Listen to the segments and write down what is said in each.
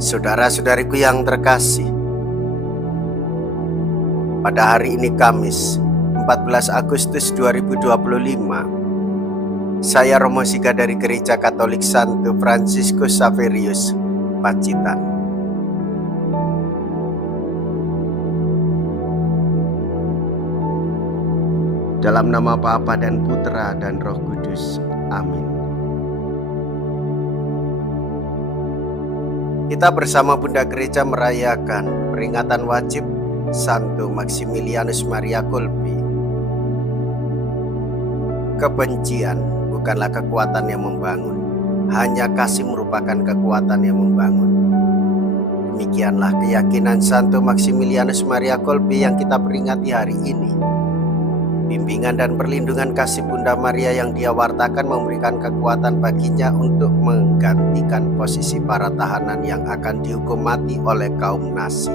Saudara-saudariku yang terkasih, pada hari ini Kamis 14 Agustus 2025, saya Romo Siga dari Gereja Katolik Santo Fransiskus Xaverius, Pacitan. Dalam nama Bapa dan Putra dan Roh Kudus. Amin. Kita bersama Bunda Gereja merayakan peringatan wajib Santo Maximilianus Maria Kolbe. Kebencian bukanlah kekuatan yang membangun, hanya kasih merupakan kekuatan yang membangun. Demikianlah keyakinan Santo Maximilianus Maria Kolbe yang kita peringati hari ini. Bimbingan dan perlindungan kasih Bunda Maria yang Dia wartakan memberikan kekuatan baginya untuk menggantikan posisi para tahanan yang akan dihukum mati oleh kaum nasi.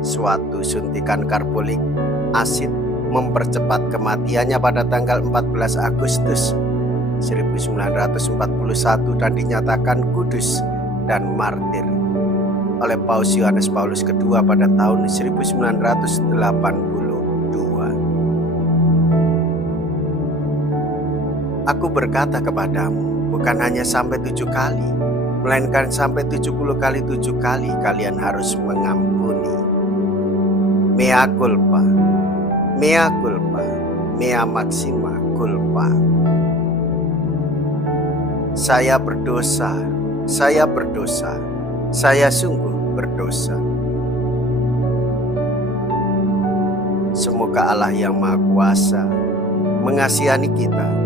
Suatu suntikan karbolik asid mempercepat kematiannya pada tanggal 14 Agustus 1941 dan dinyatakan kudus dan martir oleh Paus Yohanes Paulus II pada tahun 1982. Aku berkata kepadamu, bukan hanya sampai 7 kali, melainkan sampai 70 kali 7 kali kalian harus mengampuni. Mea culpa, mea culpa, mea maxima culpa. Saya berdosa, saya berdosa, saya sungguh berdosa. Semoga Allah yang Maha Kuasa mengasihani kita,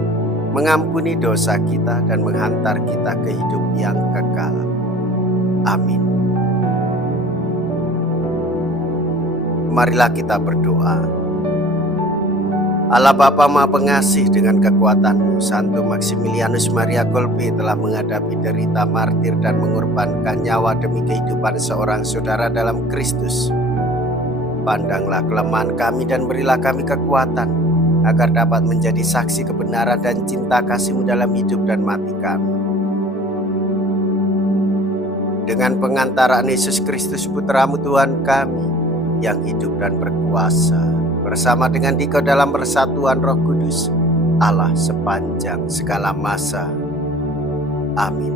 mengampuni dosa kita dan menghantar kita ke hidup yang kekal. Amin. Marilah kita berdoa. Allah Bapa Maha Pengasih, dengan kekuatan-Mu, Santo Maximilianus Maria Kolbe telah menghadapi derita martir dan mengorbankan nyawa demi kehidupan seorang saudara dalam Kristus. Pandanglah kelemahan kami dan berilah kami kekuatan agar dapat menjadi saksi kebenaran dan cinta kasih-Mu dalam hidup dan mati kami. Dengan pengantaraan Yesus Kristus Putra-Mu Tuhan kami yang hidup dan berkuasa, bersama dengan Dikau dalam persatuan Roh Kudus, Allah sepanjang segala masa. Amin.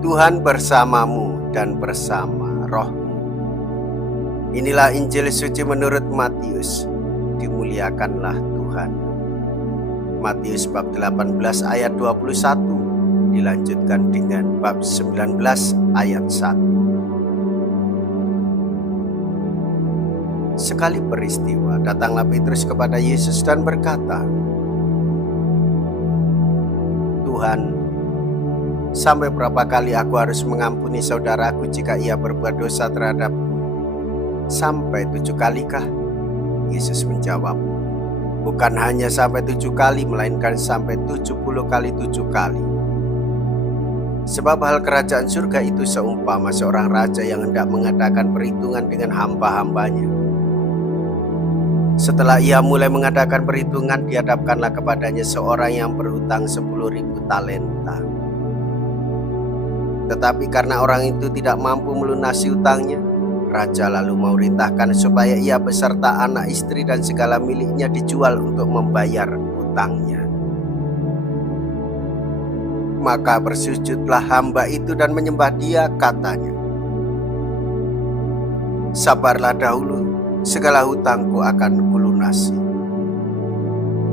Tuhan bersamamu dan bersama rohmu. Inilah Injil suci menurut Matius. Dimuliakanlah Tuhan. Matius bab 18 ayat 21 dilanjutkan dengan bab 19 ayat 1. Sekali peristiwa, datanglah Petrus kepada Yesus dan berkata, "Tuhan, sampai berapa kali aku harus mengampuni saudaraku jika ia berbuat dosa terhadapku? Sampai 7 kalikah?" Yesus menjawab, "Bukan hanya sampai 7 kali, melainkan sampai 70 kali 7 kali. Sebab hal kerajaan surga itu seumpama seorang raja yang hendak mengadakan perhitungan dengan hamba-hambanya. Setelah ia mulai mengadakan perhitungan, dihadapkanlah kepadanya seorang yang berhutang 10.000 talenta. Tetapi karena orang itu tidak mampu melunasi hutangnya, raja lalu memerintahkan supaya ia beserta anak istri dan segala miliknya dijual untuk membayar hutangnya. Maka bersujudlah hamba itu dan menyembah dia, katanya, 'Sabarlah dahulu, segala hutangku akan kulunasi.'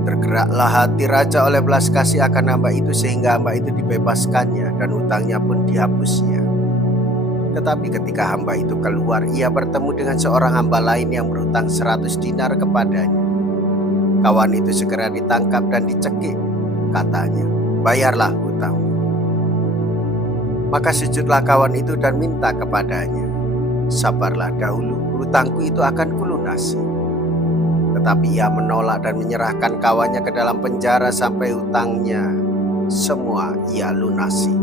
Tergeraklah hati raja oleh belas kasih akan hamba itu, sehingga hamba itu dibebaskannya dan hutangnya pun dihapusnya. Tetapi ketika hamba itu keluar, ia bertemu dengan seorang hamba lain yang berhutang 100 dinar kepadanya. Kawan itu segera ditangkap dan dicekik. Katanya, 'Bayarlah hutangmu.' Maka sujudlah kawan itu dan minta kepadanya, 'Sabarlah dahulu, hutangku itu akan kulunasi.' Tetapi ia menolak dan menyerahkan kawannya ke dalam penjara sampai hutangnya semua ia lunasi.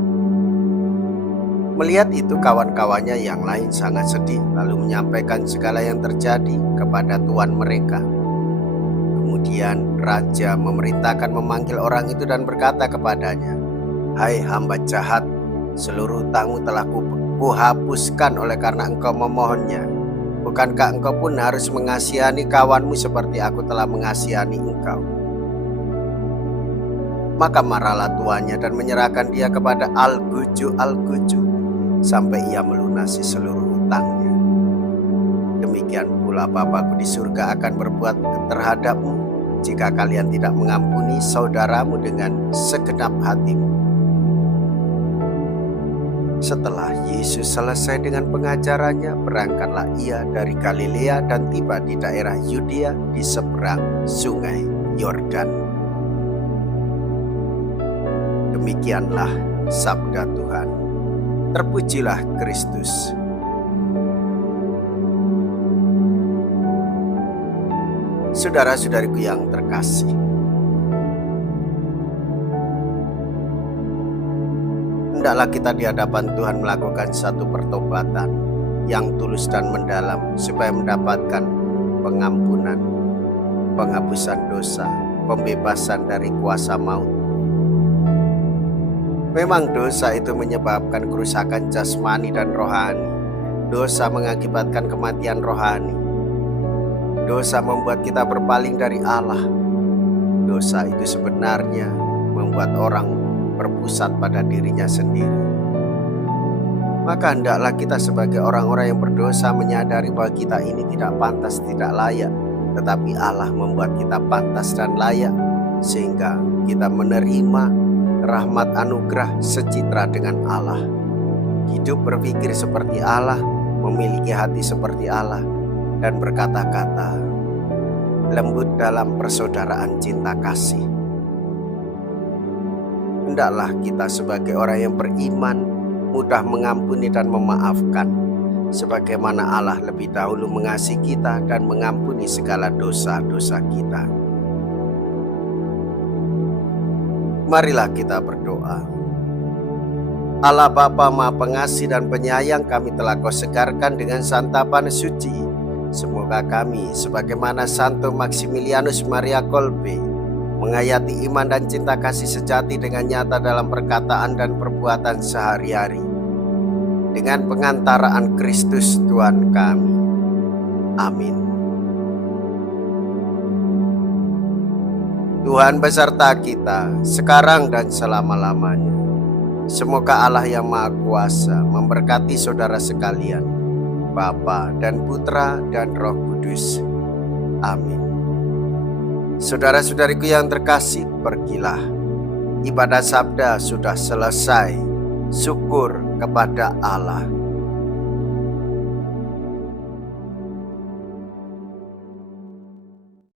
Melihat itu, kawan-kawannya yang lain sangat sedih, lalu menyampaikan segala yang terjadi kepada tuan mereka. Kemudian raja memerintahkan memanggil orang itu dan berkata kepadanya, "Hai hamba jahat, seluruh hutangmu telah kuhapuskan oleh karena engkau memohonnya. Bukankah engkau pun harus mengasihani kawanmu seperti aku telah mengasihani engkau?" Maka marahlah tuannya dan menyerahkan dia kepada Al-Guju sampai ia melunasi seluruh hutangnya. Demikian pula Bapa-Ku di surga akan berbuat terhadapmu jika kalian tidak mengampuni saudaramu dengan segenap hatimu. Setelah Yesus selesai dengan pengajarannya, berangkatlah ia dari Galilea dan tiba di daerah Yudea di seberang sungai Yordan. Demikianlah sabda Tuhan. Terpujilah Kristus. Saudara-saudariku yang terkasih, hendaklah kita di hadapan Tuhan melakukan satu pertobatan yang tulus dan mendalam supaya mendapatkan pengampunan, penghapusan dosa, pembebasan dari kuasa maut. Memang dosa itu menyebabkan kerusakan jasmani dan rohani. Dosa mengakibatkan kematian rohani. Dosa membuat kita berpaling dari Allah. Dosa itu sebenarnya membuat orang berpusat pada dirinya sendiri. Maka hendaklah kita sebagai orang-orang yang berdosa menyadari bahwa kita ini tidak pantas, tidak layak. Tetapi Allah membuat kita pantas dan layak, sehingga kita menerima rahmat anugerah secitra dengan Allah. Hidup berpikir seperti Allah, memiliki hati seperti Allah, dan berkata-kata lembut dalam persaudaraan cinta kasih. Hendaklah kita sebagai orang yang beriman mudah mengampuni dan memaafkan, sebagaimana Allah lebih dahulu mengasihi kita dan mengampuni segala dosa-dosa kita. Marilah kita berdoa. Allah Bapa Maha Pengasih dan Penyayang, kami telah Kau segarkan dengan santapan suci. Semoga kami sebagaimana Santo Maximilianus Maria Kolbe menghayati iman dan cinta kasih sejati dengan nyata dalam perkataan dan perbuatan sehari-hari, dengan pengantaraan Kristus Tuhan kami. Amin. Tuhan beserta kita sekarang dan selama-lamanya. Semoga Allah yang Maha Kuasa memberkati saudara sekalian, Bapa dan Putra dan Roh Kudus. Amin. Saudara-saudariku yang terkasih, pergilah. Ibadah sabda sudah selesai. Syukur kepada Allah.